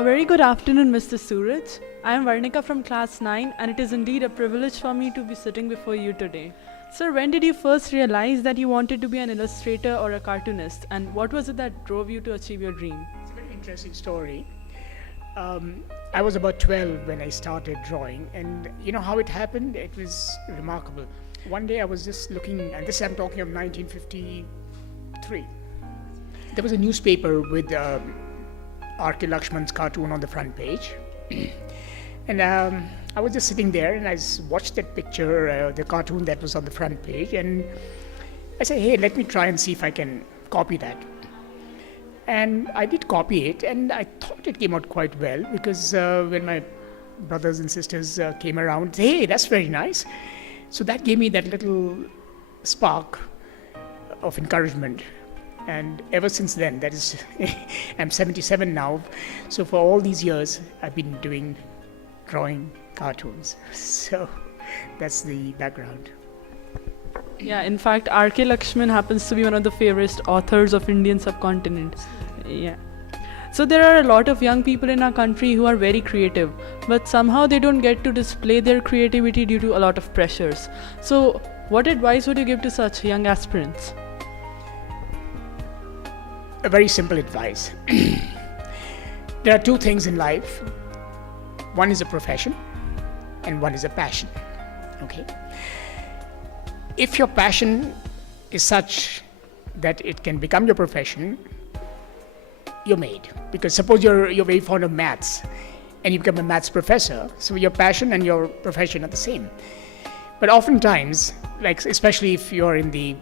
A very good afternoon, Mr. Suraj. I am Varnika from class 9 and it is indeed a privilege for me to be sitting before you today. Sir, when did you first realize that you wanted to be an illustrator or a cartoonist, and what was it that drove you to achieve your dream? It's a very interesting story. I was about 12 when I started drawing, and you know how it happened? It was remarkable. One day I was just looking, and this I'm talking of 1953. There was a newspaper with R.K. Lakshman's cartoon on the front page. And I was just sitting there and I watched that picture, the cartoon that was on the front page, and I said, hey, let me try and see if I can copy that. And I did copy it, and I thought it came out quite well because when my brothers and sisters came around, hey, that's very nice. So that gave me that little spark of encouragement. And ever since then, that is, I'm 77 now, so for all these years, I've been drawing cartoons. So that's the background. Yeah, in fact, R.K. Lakshman happens to be one of the favorite authors of Indian subcontinent. Yeah. So there are a lot of young people in our country who are very creative, but somehow they don't get to display their creativity due to a lot of pressures. So what advice would you give to such young aspirants? A very simple advice. There are two things in life. One is a profession and one is a passion. Okay? If your passion is such that it can become your profession, you're made. Because suppose you're very fond of maths and you become a maths professor, so your passion and your profession are the same. But oftentimes, like especially if you're in the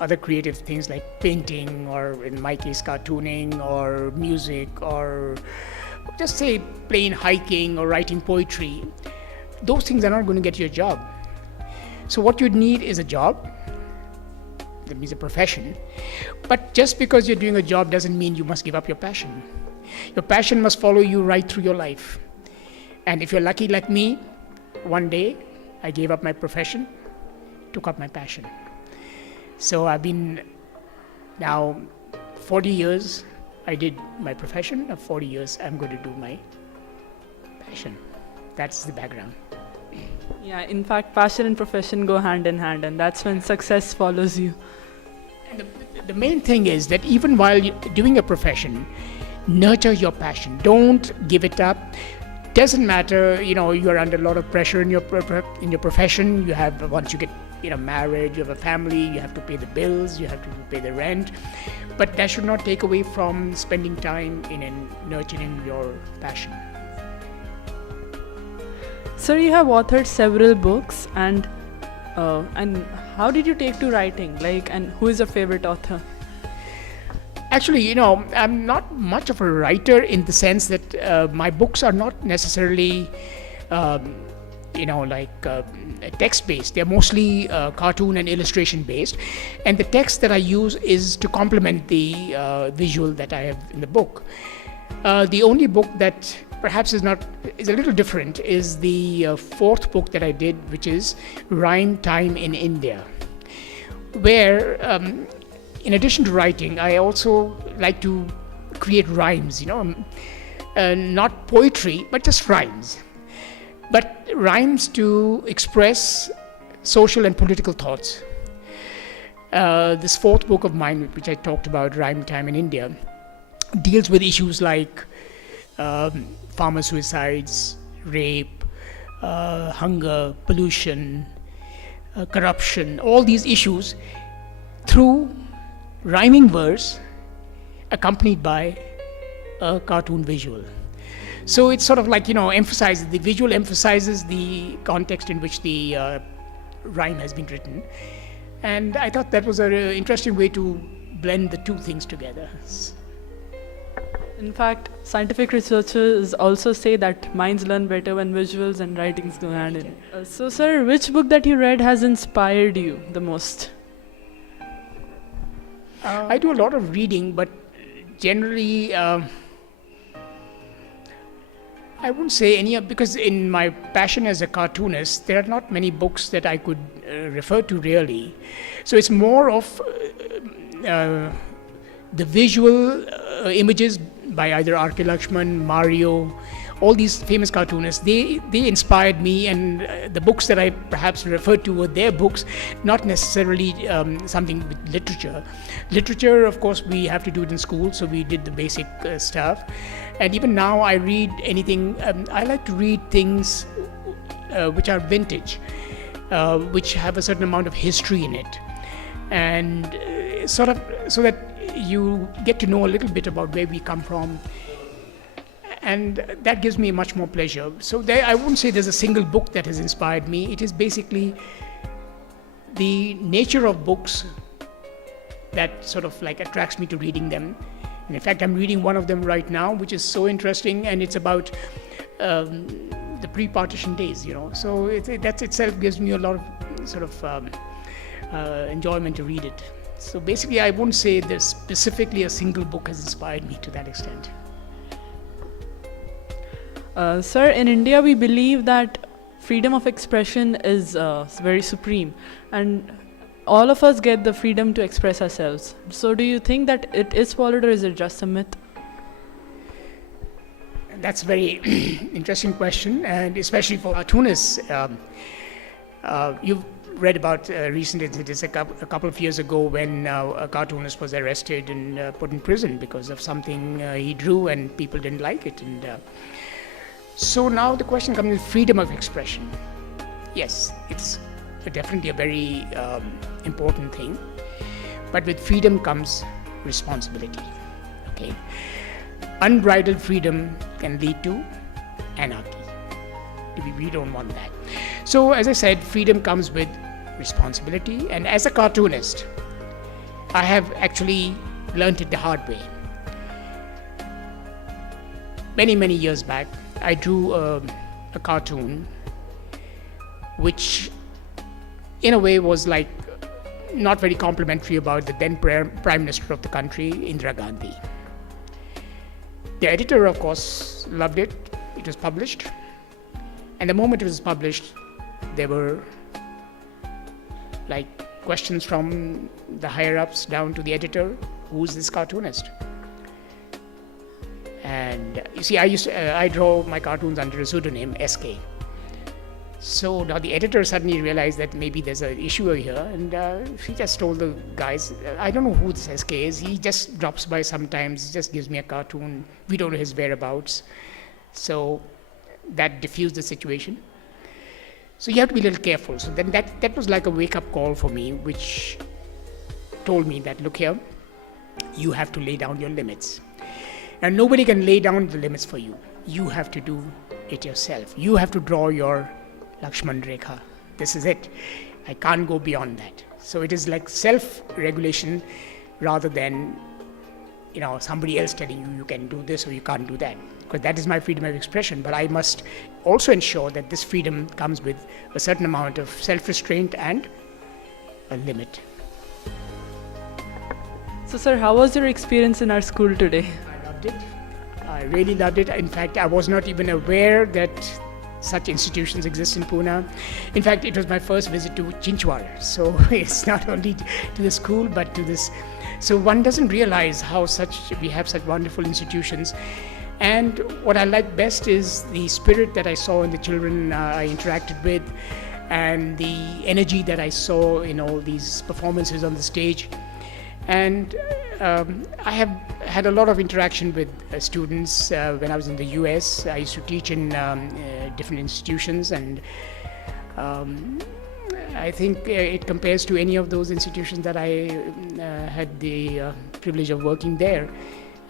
other creative things like painting, or in my case cartooning, or music, or just say plain hiking or writing poetry, those things are not going to get you a job. So what you need is a job, that means a profession. But just because you're doing a job doesn't mean you must give up your passion. Your passion must follow you right through your life. And if you're lucky like me, one day I gave up my profession, took up my passion. So I've been now 40 years I did my profession, 40 years I'm going to do my passion. That's the background. Yeah, in fact, passion and profession go hand in hand, and that's when success follows you. And the main thing is that even while you're doing a profession, nurture your passion. Don't give it up. Doesn't matter, you're under a lot of pressure in your profession. You have, once you get married, you have a family, you have to pay the bills, you have to pay the rent. But that should not take away from spending time in nurturing your passion. Sir, you have authored several books, and how did you take to writing? And who is your favorite author? Actually, I'm not much of a writer in the sense that my books are not necessarily, text-based. They're mostly cartoon and illustration-based. And the text that I use is to complement the visual that I have in the book. The only book that perhaps is a little different is the fourth book that I did, which is Rhyme Time in India, where in addition to writing, I also like to create rhymes, not poetry, but just rhymes. But rhymes to express social and political thoughts. This fourth book of mine, which I talked about, Rhyme Time in India, deals with issues like farmer suicides, rape, hunger, pollution, corruption, all these issues through rhyming verse accompanied by a cartoon visual. So it's sort of like, the visual emphasizes the context in which the rhyme has been written. And I thought that was an interesting way to blend the two things together. In fact, scientific researchers also say that minds learn better when visuals and writings go hand in. So sir, which book that you read has inspired you the most? I do a lot of reading, but generally I wouldn't say any, because in my passion as a cartoonist, there are not many books that I could refer to really. So it's more of the visual images by either R.K. Lakshman, Mario, all these famous cartoonists. They inspired me, and the books that I perhaps referred to were their books, not necessarily something with literature. Literature, of course, we have to do it in school, so we did the basic stuff. And even now, I read anything. I like to read things which are vintage, which have a certain amount of history in it, and sort of so that you get to know a little bit about where we come from, and that gives me much more pleasure. So I wouldn't say there's a single book that has inspired me. It is basically the nature of books that sort of like attracts me to reading them. And in fact, I'm reading one of them right now, which is so interesting, and it's about the pre-partition days, so that itself gives me a lot of sort of enjoyment to read it. So basically, I wouldn't say there's specifically a single book has inspired me to that extent. Sir, in India, we believe that freedom of expression is very supreme, and all of us get the freedom to express ourselves. So do you think that it is followed, or is it just a myth? That's a very interesting question, and especially for cartoonists. You've read about recent incidents a couple of years ago when a cartoonist was arrested and put in prison because of something he drew and people didn't like it. And so now the question comes with freedom of expression. Yes, it's definitely a very important thing, but with freedom comes responsibility. Okay, unbridled freedom can lead to anarchy. We don't want that. So as I said, freedom comes with responsibility, and as a cartoonist, I have actually learned it the hard way. Many years back, I drew a cartoon which in a way was like not very complimentary about the then Prime Minister of the country, Indira Gandhi. The editor, of course, loved it. It was published. And the moment it was published, there were like questions from the higher-ups down to the editor, who's this cartoonist? And you see, I draw my cartoons under a pseudonym, SK. So now the editor suddenly realized that maybe there's an issue here, and she just told the guys, I don't know who this SK is. He just drops by sometimes, just gives me a cartoon. We don't know his whereabouts. So that diffused the situation. So you have to be a little careful. So then that was like a wake-up call for me, which told me that, look here, you have to lay down your limits. And nobody can lay down the limits for you. You have to do it yourself. You have to draw your Lakshman Rekha. This is it. I can't go beyond that. So it is like self-regulation rather than, somebody else telling you can do this or you can't do that. Because that is my freedom of expression. But I must also ensure that this freedom comes with a certain amount of self-restraint and a limit. So, sir, how was your experience in our school today? I loved it. I really loved it. In fact, I was not even aware that such institutions exist in Pune. In fact, it was my first visit to Chinchwad. So it's not only to the school, but to this. So one doesn't realize how we have such wonderful institutions. And what I like best is the spirit that I saw in the children I interacted with, and the energy that I saw in all these performances on the stage. And I have had a lot of interaction with students when I was in the US. I used to teach in different institutions, and I think it compares to any of those institutions that I had the privilege of working there.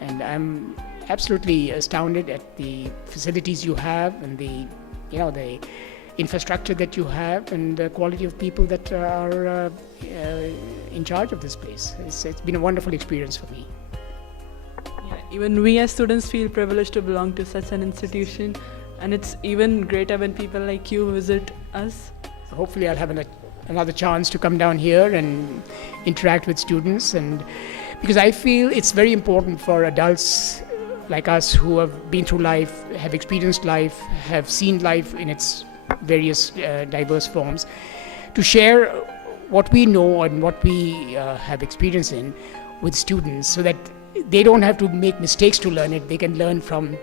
And I'm absolutely astounded at the facilities you have, and the infrastructure that you have, and the quality of people that are in charge of this place. It's been a wonderful experience for me. Yeah, even we as students feel privileged to belong to such an institution, and it's even greater when people like you visit us. Hopefully I'll have another chance to come down here and interact with students, and because I feel it's very important for adults like us who have been through life, have experienced life, have seen life in its various diverse forms, to share what we know and what we have experience in with students, so that they don't have to make mistakes to learn it. They can learn from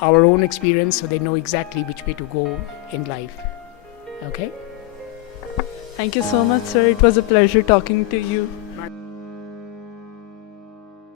our own experience, so they know exactly which way to go in life. Okay? Thank you so much, sir. It was a pleasure talking to you.